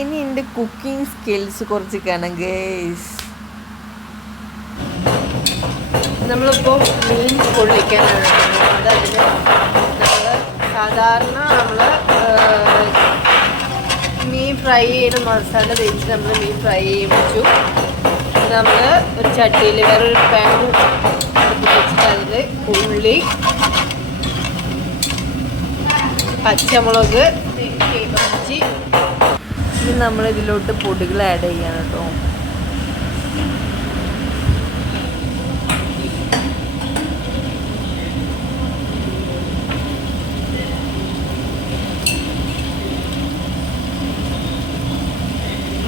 ഇനി എൻ്റെ cooking skills കുറച്ച് കാണാം ഗൈസ്. നമ്മളിപ്പോൾ മീൻ പൊള്ളിക്കാനാണ്. അതതിന് നമ്മൾ സാധാരണ മീൻ ഫ്രൈ ചെയ്യുന്ന മസാല തേച്ച് നമ്മൾ മീൻ ഫ്രൈ ചെയ്യിച്ചു. നമ്മൾ ഒരു ചട്ടിയിൽ വേറൊരു പാൻ വെച്ചിട്ട് അതിൽ ഉള്ളി, പച്ചമുളക്, ഇഞ്ചി, ഇനി നമ്മളിതിലോട്ട് പൊടികൾ ആഡ് ചെയ്യണം കേട്ടോ.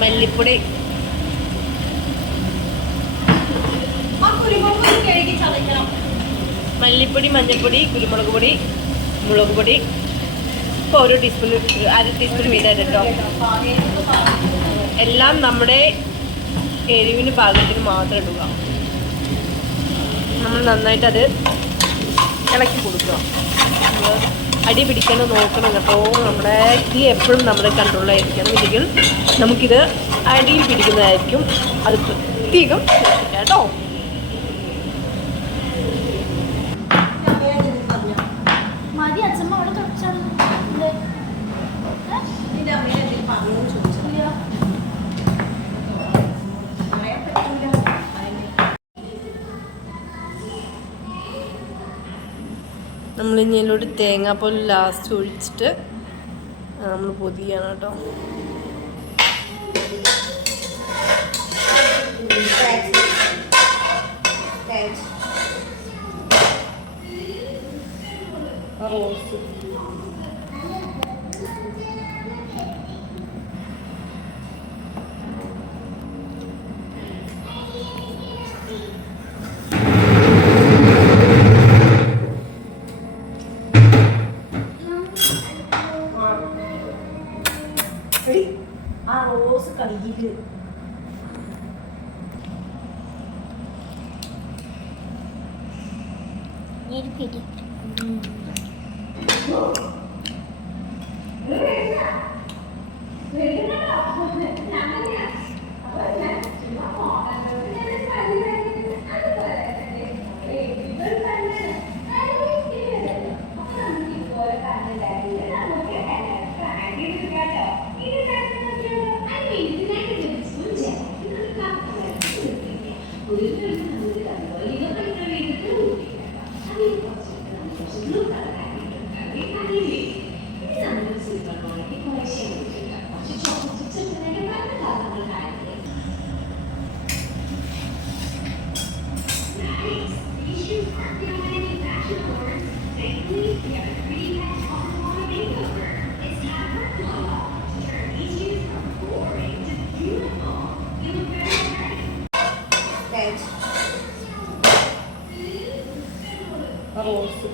മല്ലിപ്പൊടി, മഞ്ഞൾപ്പൊടി, കുരുമുളക് പൊടി, മുളക് പൊടി ഇപ്പോൾ ഓരോ ടീസ്പൂൺ, 1/2 ടീസ്പൂൺ വീതം കേട്ടോ. എല്ലാം നമ്മുടെ എരിവിന് പാകത്തിന് മാത്രം ഇടുക. നമ്മൾ നന്നായിട്ടത് ഇളക്കി കൊടുക്കുക. അടി പിടിക്കണം നോക്കണം കേട്ടോ. നമ്മുടെ തീ എപ്പോഴും നമ്മുടെ കൺട്രോളിലായിരിക്കണം. ഇല്ലെങ്കിൽ നമുക്കിത് അടിയിൽ പിടിക്കുന്നതായിരിക്കും. അത് പ്രത്യേകം കേട്ടോ. നമ്മൾ ഇനിയിലോട്ട് തേങ്ങാപ്പാൽ ലാസ്റ്റ് ഒഴിച്ചിട്ട് നമ്മൾ പൊതിയാണ് കേട്ടോ. ആ റോസ് കഴുകിയിട്ട് പിടി റോസ്